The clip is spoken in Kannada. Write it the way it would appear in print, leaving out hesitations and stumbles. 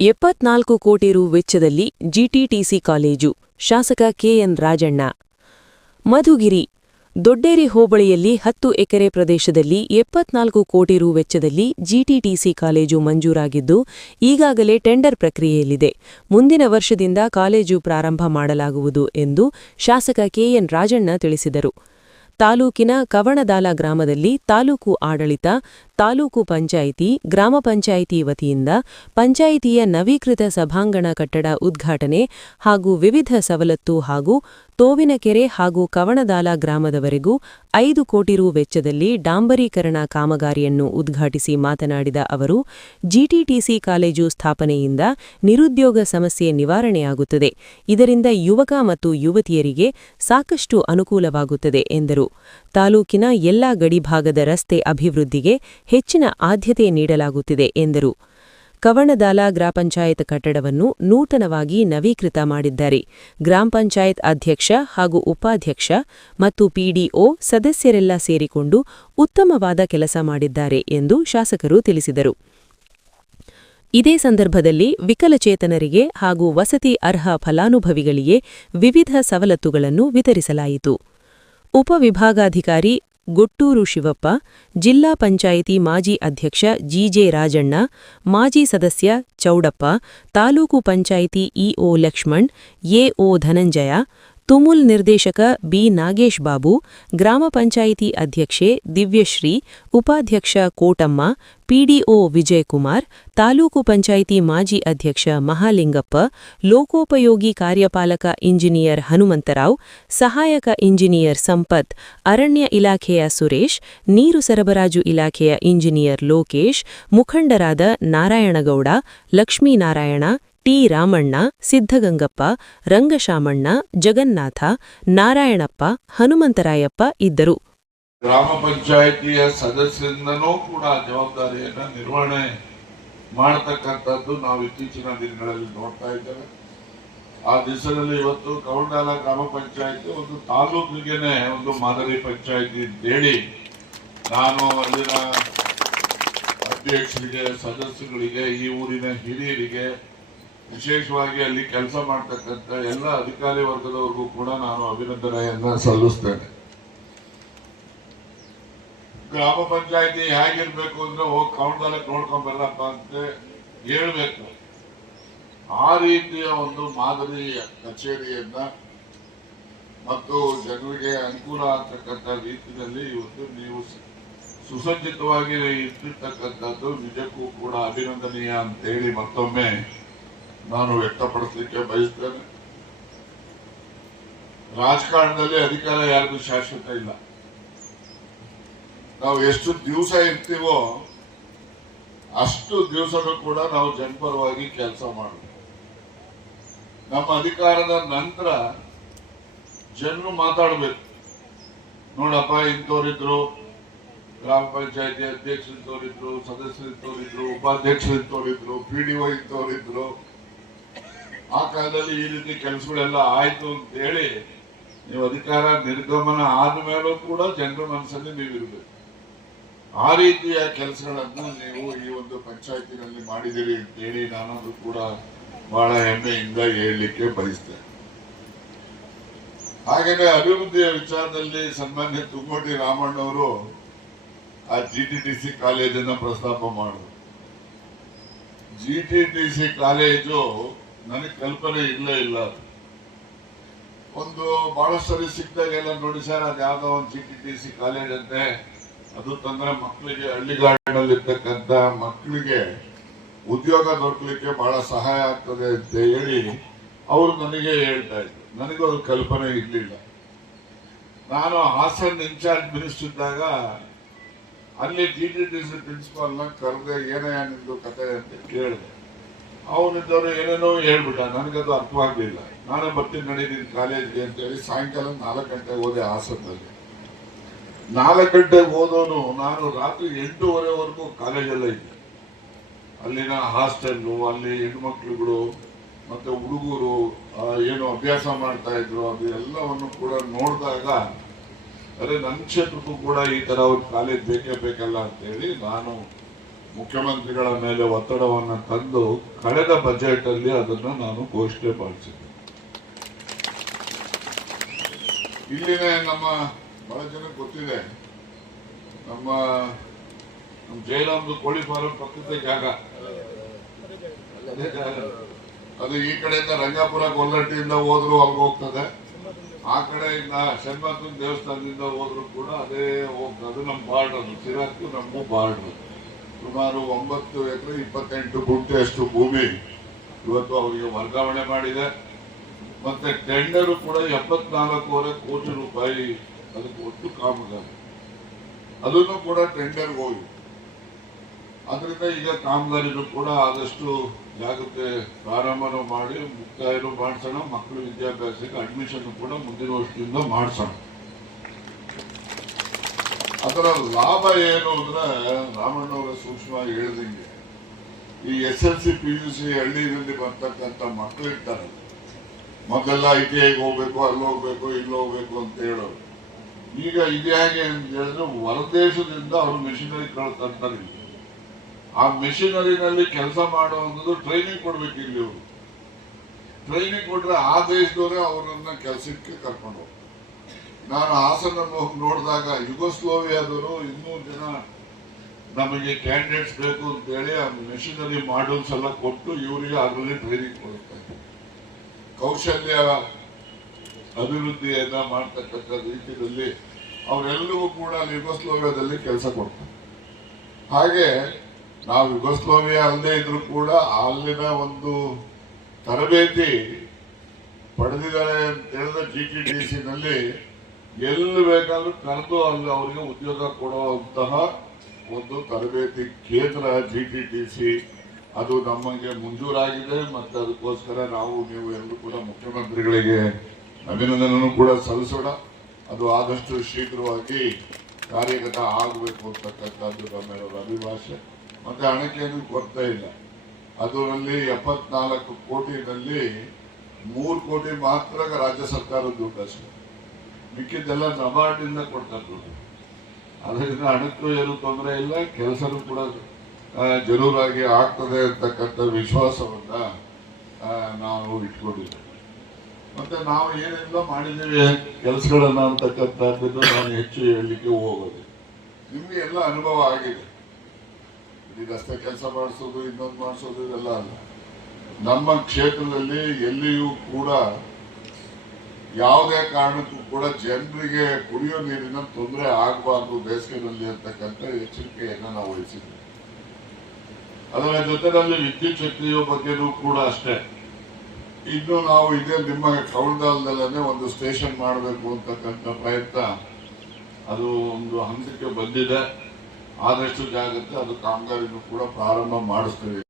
74 ಕೋಟಿ ರು ವೆಚ್ಚದಲ್ಲಿ ಜಿಟಿಟಿಸಿ ಕಾಲೇಜು, ಶಾಸಕ ಕೆಎನ್ ರಾಜಣ್ಣ. ಮಧುಗಿರಿ ದೊಡ್ಡೇರಿ ಹೋಬಳಿಯಲ್ಲಿ 10 ಎಕರೆ ಪ್ರದೇಶದಲ್ಲಿ 74 ಕೋಟಿ ರು ವೆಚ್ಚದಲ್ಲಿ ಜಿಟಿಟಿಸಿ ಕಾಲೇಜು ಮಂಜೂರಾಗಿದ್ದು, ಈಗಾಗಲೇ ಟೆಂಡರ್ ಪ್ರಕ್ರಿಯೆಯಲ್ಲಿದೆ. ಮುಂದಿನ ವರ್ಷದಿಂದ ಕಾಲೇಜು ಪ್ರಾರಂಭ ಮಾಡಲಾಗುವುದು ಎಂದು ಶಾಸಕ ಕೆಎನ್ ರಾಜಣ್ಣ ತಿಳಿಸಿದರು. ತಾಲೂಕಿನ ಕವಣದಾಲ ಗ್ರಾಮದಲ್ಲಿ ತಾಲೂಕು ಆಡಳಿತ, ತಾಲೂಕು ಪಂಚಾಯಿತಿ, ಗ್ರಾಮ ಪಂಚಾಯಿತಿ ವತಿಯಿಂದ ಪಂಚಾಯಿತಿಯ ನವೀಕೃತ ಸಭಾಂಗಣ ಕಟ್ಟಡ ಉದ್ಘಾಟನೆ ಹಾಗೂ ವಿವಿಧ ಸವಲತ್ತು ಹಾಗೂ ತೋವಿನಕೆರೆ ಹಾಗೂ ಕವಣದಾಲ ಗ್ರಾಮದವರೆಗೂ 5 ಕೋಟಿ ರು ವೆಚ್ಚದಲ್ಲಿ ಡಾಂಬರೀಕರಣ ಕಾಮಗಾರಿಯನ್ನು ಉದ್ಘಾಟಿಸಿ ಮಾತನಾಡಿದ ಅವರು, ಜಿಟಿಟಿಸಿ ಕಾಲೇಜು ಸ್ಥಾಪನೆಯಿಂದ ನಿರುದ್ಯೋಗ ಸಮಸ್ಯೆ ನಿವಾರಣೆಯಾಗುತ್ತದೆ. ಇದರಿಂದ ಯುವಕ ಮತ್ತು ಯುವತಿಯರಿಗೆ ಸಾಕಷ್ಟು ಅನುಕೂಲವಾಗುತ್ತದೆ ಎಂದರು. ತಾಲೂಕಿನ ಎಲ್ಲಾ ಗಡಿಭಾಗದ ರಸ್ತೆ ಅಭಿವೃದ್ಧಿಗೆ ಹೆಚ್ಚಿನ ಆದ್ಯತೆ ನೀಡಲಾಗುತ್ತಿದೆ ಎಂದರು. ಕವಣದಾಲ ಗ್ರಾಮ ಪಂಚಾಯತ್ ಕಟ್ಟಡವನ್ನು ನೂತನವಾಗಿ ನವೀಕೃತ ಮಾಡಿದ್ದಾರೆ. ಗ್ರಾಮ ಪಂಚಾಯತ್ ಅಧ್ಯಕ್ಷ ಹಾಗೂ ಉಪಾಧ್ಯಕ್ಷ ಮತ್ತು ಪಿಡಿಒ ಸದಸ್ಯರೆಲ್ಲ ಸೇರಿಕೊಂಡು ಉತ್ತಮವಾದ ಕೆಲಸ ಮಾಡಿದ್ದಾರೆ ಎಂದು ಶಾಸಕರು ತಿಳಿಸಿದರು. ಇದೇ ಸಂದರ್ಭದಲ್ಲಿ ವಿಕಲಚೇತನರಿಗೆ ಹಾಗೂ ವಸತಿ ಅರ್ಹ ಫಲಾನುಭವಿಗಳಿಗೆ ವಿವಿಧ ಸವಲತ್ತುಗಳನ್ನು ವಿತರಿಸಲಾಯಿತು. ಉಪವಿಭಾಗಾಧಿಕಾರಿ ಗೊಟ್ಟೂರು ಶಿವಪ್ಪ, ಜಿಲ್ಲಾ ಪಂಚಾಯಿತಿ ಮಾಜಿ ಅಧ್ಯಕ್ಷ ಜಿಜೆ ರಾಜಣ್ಣ, ಮಾಜಿ ಸದಸ್ಯ ಚೌಡಪ್ಪ, ತಾಲೂಕು ಪಂಚಾಯಿತಿ ಇಒ ಲಕ್ಷ್ಮಣ್, ಎಒ ಧನಂಜಯ, ತುಮುಲ್ ನಿರ್ದೇಶಕ ಬಿ ನಾಗೇಶ್ ಬಾಬು, ಗ್ರಾಮ ಪಂಚಾಯಿತಿ ಅಧ್ಯಕ್ಷೆ ದಿವ್ಯಶ್ರೀ, ಉಪಾಧ್ಯಕ್ಷ ಕೋಟಮ್ಮ, ಪಿಡಿಒ ವಿಜಯಕುಮಾರ್, ತಾಲೂಕು ಪಂಚಾಯಿತಿ ಮಾಜಿ ಅಧ್ಯಕ್ಷ ಮಹಾಲಿಂಗಪ್ಪ, ಲೋಕೋಪಯೋಗಿ ಕಾರ್ಯಪಾಲಕ ಇಂಜಿನಿಯರ್ ಹನುಮಂತರಾವ್, ಸಹಾಯಕ ಇಂಜಿನಿಯರ್ ಸಂಪತ್, ಅರಣ್ಯ ಇಲಾಖೆಯ ಸುರೇಶ್, ನೀರು ಸರಬರಾಜು ಇಲಾಖೆಯ ಇಂಜಿನಿಯರ್ ಲೋಕೇಶ್, ಮುಖಂಡರಾದ ನಾರಾಯಣಗೌಡ, ಲಕ್ಷ್ಮೀನಾರಾಯಣ, ಟಿ ರಾಮಣ್ಣ, ಸಿದ್ಧಗಂಗಪ್ಪ, ರಂಗಶಾಮಣ್ಣ, ಜಗನ್ನಾಥ, ನಾರಾಯಣಪ್ಪ, ಹನುಮಂತರಾಯಪ್ಪ ಇದ್ದರು. ಗ್ರಾಮ ಪಂಚಾಯಿತಿಯ ಸದಸ್ಯರಿಂದನೂ ಕೂಡ ಜವಾಬ್ದಾರಿಯನ್ನ ನಿರ್ವಹಣೆ ಮಾಡತಕ್ಕಂಥದ್ದು ನಾವು ಇತ್ತೀಚಿನ ದಿನಗಳಲ್ಲಿ ನೋಡ್ತಾ ಇದ್ದೇವೆ. ಆ ದಿಸೆಯಲ್ಲಿ ಇವತ್ತು ಕವಣದಾಲ ಗ್ರಾಮ ಪಂಚಾಯಿತಿ ಒಂದು ತಾಲೂಕಿಗೆನೆ ಒಂದು ಮಾದರಿ ಪಂಚಾಯಿತಿ ಅಂತೇಳಿ ನಾನು ಅಲ್ಲಿನ ಅಧ್ಯಕ್ಷರಿಗೆ, ಸದಸ್ಯರಿಗೆ, ಈ ಊರಿನ ಹಿರಿಯರಿಗೆ, ವಿಶೇಷವಾಗಿ ಅಲ್ಲಿ ಕೆಲಸ ಮಾಡ್ತಕ್ಕಂಥ ಎಲ್ಲ ಅಧಿಕಾರಿ ವರ್ಗದವರೆಗೂ ಕೂಡ ನಾನು ಅಭಿನಂದನೆಯನ್ನ ಸಲ್ಲಿಸ್ತೇನೆ. ಗ್ರಾಮ ಪಂಚಾಯಿತಿ ಹೇಗಿರ್ಬೇಕು ಅಂದ್ರೆ ಹೋಗಿ ಕವಣದಾಲಕ್ಕೆ ನೋಡ್ಕೊಂಡ್ ಬರಪ್ಪ ಅಂತ ಹೇಳ್ಬೇಕು. ಆ ರೀತಿಯ ಒಂದು ಮಾದರಿ ಕಚೇರಿಯನ್ನ ಮತ್ತು ಜನರಿಗೆ ಅನುಕೂಲ ಆಗ್ತಕ್ಕಂಥ ರೀತಿಯಲ್ಲಿ ಇವತ್ತು ನೀವು ಸುಸಜ್ಜಿತವಾಗಿ ಇಟ್ಟಿರ್ತಕ್ಕಂಥದ್ದು ನಿಜಕ್ಕೂ ಕೂಡ ಅಭಿನಂದನೀಯ ಅಂತ ಹೇಳಿ ಮತ್ತೊಮ್ಮೆ ನಾನು ವ್ಯಕ್ತಪಡಿಸಲಿಕ್ಕೆ ಬಯಸ್ತೇನೆ. ರಾಜಕಾರಣದಲ್ಲಿ ಅಧಿಕಾರ ಯಾರಿಗೂ ಶಾಶ್ವತ ಇಲ್ಲ. ನಾವು ಎಷ್ಟು ದಿವಸ ಇರ್ತೀವೋ ಅಷ್ಟು ದಿವಸಗಳು ಕೂಡ ನಾವು ಜನಪರವಾಗಿ ಕೆಲಸ ಮಾಡಬೇಕು. ನಮ್ಮ ಅಧಿಕಾರದ ನಂತರ ಜನರು ಮಾತಾಡಬೇಕು. ನೋಡಪ್ಪ, ಇಂಥವ್ರಿದ್ರು, ಗ್ರಾಮ ಪಂಚಾಯತಿ ಅಧ್ಯಕ್ಷರಿದ್ದವರಿದ್ರು, ಸದಸ್ಯರಿದ್ದವರಿದ್ರು, ಉಪಾಧ್ಯಕ್ಷರಿದ್ದವರಿದ್ರು, ಪಿಡಿಒ ಇದ್ದವರಿದ್ರು. ಆ ಕಾಲದಲ್ಲಿ ಈ ರೀತಿ ಕೆಲಸಗಳೆಲ್ಲ ಆಯ್ತು ಅಂತ ಹೇಳಿ ನೀವು ಅಧಿಕಾರ ನಿರ್ಗಮನ ಆದ ಮೇಲೂ ಕೂಡ ಜನರ ಮನಸ್ಸಲ್ಲಿ ನೀವಿರ್ಬೇಕು. ಆ ರೀತಿಯ ಕೆಲಸಗಳನ್ನ ನೀವು ಈ ಒಂದು ಪಂಚಾಯತಿನಲ್ಲಿ ಮಾಡಿದಿರಿ ಅಂತ ಹೇಳಿ ನಾನು ಕೂಡ ಬಹಳ ಹೆಮ್ಮೆಯಿಂದ ಹೇಳಲಿಕ್ಕೆ ಬಯಸ್ತೇನೆ. ಹಾಗೆಯೇ ಅಭಿವೃದ್ಧಿಯ ವಿಚಾರದಲ್ಲಿ ಸನ್ಮಾನ್ಯ ತುಗೋಟಿ ರಾಮಣ್ಣವರು ಆ ಜಿಟಿಟಿಸಿ ಕಾಲೇಜನ್ನ ಪ್ರಸ್ತಾಪ ಮಾಡಿದ್ರು. ಜಿಟಿಟಿಸಿ ಕಾಲೇಜು ನನಗೆ ಕಲ್ಪನೆ ಇಲ್ಲ. ಒಂದು ಬಹಳಷ್ಟು ಸರಿ ಸಿಕ್ಕಿದಾಗೆಲ್ಲ ನೋಡಿ ಸರ್, ಅದು ಯಾವ್ದೋ ಒಂದು ಜಿಟಿಟಿಸಿ ಕಾಲೇಜ್ ಅಂತೆ, ಅದು ತಂದ್ರೆ ಮಕ್ಕಳಿಗೆ, ಹಳ್ಳಿಗಾಡಿನಲ್ಲಿ ಇರ್ತಕ್ಕಂಥ ಮಕ್ಕಳಿಗೆ ಉದ್ಯೋಗ ದೊರಕಲಿಕ್ಕೆ ಬಹಳ ಸಹಾಯ ಆಗ್ತದೆ ಅಂತ ಹೇಳಿ ಅವರು ನನಗೆ ಹೇಳ್ತಾ ಇದ್ರು. ನನಗೂ ಅದು ಕಲ್ಪನೆ ಇರಲಿಲ್ಲ. ನಾನು ಹಾಸನ್ ಇನ್ಚಾರ್ಜ್ ಮಿನಿಸ್ಟರ್ ಇದ್ದಾಗ ಅಲ್ಲಿ ಜಿಟಿಟಿಸಿ ಪ್ರಿನ್ಸಿಪಾಲ್ನ ಕರೆದೆ, ಏನಯ್ಯ ನಿಮ್ದು ಕತೆ ಅಂತ ಕೇಳಿದೆ. ಅವನಿದ್ದವರು ಏನೇನೋ ಹೇಳ್ಬಿಟ್ಟ, ನನಗದು ಅರ್ಥವಾಗ್ಲಿಲ್ಲ. ನಾನೇ ಬರ್ತೀನಿ ನಡೀತೀನಿ ಕಾಲೇಜ್ಗೆ ಅಂತೇಳಿ ಸಾಯಂಕಾಲ 4 ಗಂಟೆಗೆ ಹೋದೆ ಹಾಸನದಲ್ಲಿ. 4 ಗಂಟೆಗೆ ಹೋದವನು ನಾನು ರಾತ್ರಿ 8:30ವರೆಗೂ ಕಾಲೇಜಲ್ಲೇ ಇದ್ದೆ. ಅಲ್ಲಿನ ಹಾಸ್ಟೆಲ್ಲು, ಅಲ್ಲಿ ಹೆಣ್ಮಕ್ಳುಗಳು ಮತ್ತೆ ಹುಡುಗರು ಏನು ಅಭ್ಯಾಸ ಮಾಡ್ತಾ ಇದ್ರು, ಅದು ಎಲ್ಲವನ್ನು ಕೂಡ ನೋಡಿದಾಗ ಅರೆ ನನ್ನ ಕ್ಷೇತ್ರಕ್ಕೂ ಕೂಡ ಈ ತರ ಒಂದು ಕಾಲೇಜ್ ಬೇಕೇ ಬೇಕಲ್ಲ ಅಂತ ಹೇಳಿ ನಾನು ಮುಖ್ಯಮಂತ್ರಿಗಳ ಮೇಲೆ ಒತ್ತಡವನ್ನು ತಂದು ಕಳೆದ ಬಜೆಟ್ ಅಲ್ಲಿ ಅದನ್ನು ನಾನು ಘೋಷಣೆ ಮಾಡಿಸಿದ್ದೆ. ಇಲ್ಲಿನೇ ನಮ್ಮ ಬಹಳ ಜನಕ್ಕೆ ಗೊತ್ತಿದೆ, ನಮ್ಮ ಜೈಲಂದು ಕೋಳಿ ಫಾರಂ ಪಕ್ಕದ ಜಾಗ, ಅದೇ ಜಾಗ ಅದು ಈ ಕಡೆಯಿಂದ ರಂಗಾಪುರ ಗೊಲ್ಲಟ್ಟಿಯಿಂದ ಹೋದ್ರು ಅಲ್ಲಿ ಹೋಗ್ತದೆ, ಆ ಕಡೆಯಿಂದ ಶನ್ಮಾತನ ದೇವಸ್ಥಾನದಿಂದ ಹೋದ್ರು ಕೂಡ ಅದೇ ಹೋಗ್ತದೆ. ಅದು ನಮ್ಮ ಬಾರ್ಡರ್, ಸಿರಾಕು ನಮಗೂ ಬಾರ್ಡರ್. ಸುಮಾರು 9 ಎಕರೆ 28 ಗುಂಟೆ ಅಷ್ಟು ಭೂಮಿ ಇವತ್ತು ಅವರಿಗೆ ವರ್ಗಾವಣೆ ಮಾಡಿದೆ. ಮತ್ತೆ ಟೆಂಡರ್ ಕೂಡ 74.5 ಕೋಟಿ ರೂಪಾಯಿ ಅದಕ್ಕೆ ಒಟ್ಟು ಕಾಮಗಾರಿ, ಅದನ್ನು ಕೂಡ ಟೆಂಡರ್ ಹೋಗಿ. ಅದರಿಂದ ಈಗ ಕಾಮಗಾರಿನೂ ಕೂಡ ಆದಷ್ಟು ಜಾಗೃತಿ ಪ್ರಾರಂಭನೂ ಮಾಡಿ ಮುಕ್ತಾಯನೂ ಮಾಡಿಸೋಣ. ಮಕ್ಕಳು ವಿದ್ಯಾಭ್ಯಾಸಕ್ಕೆ ಅಡ್ಮಿಷನ್ ಕೂಡ ಮುಂದಿನ ವರ್ಷದಿಂದ ಮಾಡಿಸೋಣ. ಅದರ ಲಾಭ ಏನು ಅಂದ್ರೆ ರಾಮಣ್ಣವರ ಸೂಕ್ಷ್ಮವಾಗಿ ಹೇಳಿದಂಗೆ ಈ SLC PUC ಹಳ್ಳಿಯಲ್ಲಿ ಬರ್ತಕ್ಕಂಥ ಮಕ್ಕಳು ಇರ್ತಾರೆ, ಮೊದಲೆಲ್ಲ ITIಗೆ ಹೋಗ್ಬೇಕು, ಅಲ್ಲಿ ಹೋಗ್ಬೇಕು, ಇಲ್ಲಿ ಹೋಗ್ಬೇಕು ಅಂತ ಹೇಳೋರು. ಈಗ ಇದು ಹೇಗೆ ಅಂತ ಹೇಳಿದ್ರೆ ಹೊರದೇಶದಿಂದ ಅವರು ಮೆಷಿನರಿ ತರ್ತಾರೆ. ಆ ಮೆಷಿನರಿನಲ್ಲಿ ಕೆಲಸ ಮಾಡುವಂಥದ್ದು ಟ್ರೈನಿಂಗ್ ಕೊಡ್ಬೇಕು. ಇಲ್ಲಿ ಅವರು ಟ್ರೈನಿಂಗ್ ಕೊಟ್ರೆ ಆ ದೇಶದವರೇ ಅವರನ್ನ ಕೆಲಸಕ್ಕೆ ಕರ್ಕೊಂಡು ಹೋಗ್ತಾರೆ. ನಾನು ಹಾಸನ ನೋಡಿದಾಗ ಯುಗೋಸ್ಲೋವಿಯಾದವರು 200 ಜನ ನಮಗೆ ಕ್ಯಾಂಡಿಡೇಟ್ಸ್ ಬೇಕು ಅಂತ ಹೇಳಿ ಆ ಮೆಷಿನರಿ ಮಾಡಲ್ಸ್ ಎಲ್ಲ ಕೊಟ್ಟು ಇವರಿಗೆ ಅದರಲ್ಲಿ ಟ್ರೈನಿಂಗ್ ಕೊಡುತ್ತಾರೆ. ಕೌಶಲ್ಯ ಅಭಿವೃದ್ಧಿಯನ್ನ ಮಾಡ್ತಕ್ಕಂಥ ರೀತಿಯಲ್ಲಿ ಅವರೆಲ್ಲರಿಗೂ ಕೂಡ ಯುಗೋಸ್ಲೋವಿಯಾದಲ್ಲಿ ಕೆಲಸ ಕೊಡ್ತಾರೆ. ಹಾಗೆ ನಾವು ಯುಗೋಸ್ಲೋವಿಯಾ ಅಲ್ಲದೆ ಇದ್ರು ಕೂಡ ಅಲ್ಲಿನ ಒಂದು ತರಬೇತಿ ಪಡೆದಿದ್ದಾರೆ ಅಂತ ಹೇಳಿದ್ರೆ GTTC ನಲ್ಲಿ ಎಲ್ಲಿ ಬೇಕಾದ್ರೂ ಕರೆದು ಅಲ್ಲಿ ಅವರಿಗೆ ಉದ್ಯೋಗ ಕೊಡುವಂತಹ ಒಂದು ತರಬೇತಿ ಕೇಂದ್ರ GTTC ಅದು ನಮಗೆ ಮಂಜೂರಾಗಿದೆ. ಮತ್ತೆ ಅದಕ್ಕೋಸ್ಕರ ನೀವು ಎಲ್ಲರೂ ಕೂಡ ಮುಖ್ಯಮಂತ್ರಿಗಳಿಗೆ ಅಭಿನಂದನೆ ಕೂಡ ಸಲ್ಲಿಸೋಣ. ಅದು ಆದಷ್ಟು ಶೀಘ್ರವಾಗಿ ಕಾರ್ಯಗತ ಆಗಬೇಕು ಅಂತಕ್ಕಂಥದ್ದು ನಮ್ಮೆಲ್ಲರ ಅಭಿಲಾಷೆ. ಮತ್ತೆ ಹಣಕ್ಕೇನು ಕೊರತೆ ಇಲ್ಲ. ಅದರಲ್ಲಿ 74 ಕೋಟಿನಲ್ಲಿ 3 ಕೋಟಿ ಮಾತ್ರ ರಾಜ್ಯ ಸರ್ಕಾರದ ದುಡ್ಡು ಅಷ್ಟೇ, ಮಿಕ್ಕಿದ್ದೆಲ್ಲ ನಬಾರ್ಡಿಂದ ಕೊಡ್ತಾರೆ ದುಡ್ಡು. ಅದರಿಂದ ಹಣಕ್ಕೂ ಏನು ತೊಂದರೆ ಇಲ್ಲ, ಕೆಲಸನೂ ಕೂಡ ಜರೂರಾಗಿ ಆಗ್ತದೆ ಅಂತಕ್ಕಂಥ ವಿಶ್ವಾಸವನ್ನ ನಾವು ಇಟ್ಕೊಂಡಿದ್ದೇವೆ. ಮತ್ತೆ ನಾವು ಏನೆಲ್ಲ ಮಾಡಿದ್ದೇವೆ ಕೆಲಸಗಳನ್ನ ಅಂತಕ್ಕಂಥದ್ದನ್ನು ನಾನು ಹೆಚ್ಚು ಹೇಳಲಿಕ್ಕೆ ಹೋಗೋದು. ನಿಮ್ಗೆ ಎಲ್ಲ ಅನುಭವ ಆಗಿದೆ. ಈ ರಸ್ತೆ ಕೆಲಸ ಮಾಡಿಸೋದು, ಇನ್ನೊಂದು ಮಾಡಿಸೋದು ಇದೆಲ್ಲ ಅಲ್ಲ. ನಮ್ಮ ಕ್ಷೇತ್ರದಲ್ಲಿ ಎಲ್ಲಿಯೂ ಕೂಡ ಯಾವುದೇ ಕಾರಣಕ್ಕೂ ಕೂಡ ಜನರಿಗೆ ಕುಡಿಯೋ ನೀರಿನ ತೊಂದರೆ ಆಗಬಾರ್ದು ಬೇಸಿಗೆನಲ್ಲಿ ಅಂತಕ್ಕಂಥ ಎಚ್ಚರಿಕೆಯನ್ನು ನಾವು ವಹಿಸಿದ್ವಿ. ಅದರ ಜೊತೆಯಲ್ಲಿ ವಿದ್ಯುತ್ ಶಕ್ತಿಯ ಬಗ್ಗೆನೂ ಕೂಡ ಅಷ್ಟೇ. ಇನ್ನು ನಾವು ಇದೇ ನಿಮ್ಮ ಕೌಲ್ದಾಲದಲ್ಲೇ ಒಂದು ಸ್ಟೇಷನ್ ಮಾಡಬೇಕು ಅಂತಕ್ಕಂಥ ಪ್ರಯತ್ನ ಅದು ಒಂದು ಹಂತಕ್ಕೆ ಬಂದಿದೆ. ಆದಷ್ಟು ಜಾಗಕ್ಕೆ ಅದು ಕಾಮಗಾರಿನೂ ಕೂಡ ಪ್ರಾರಂಭ ಮಾಡಿಸ್ತೀವಿ.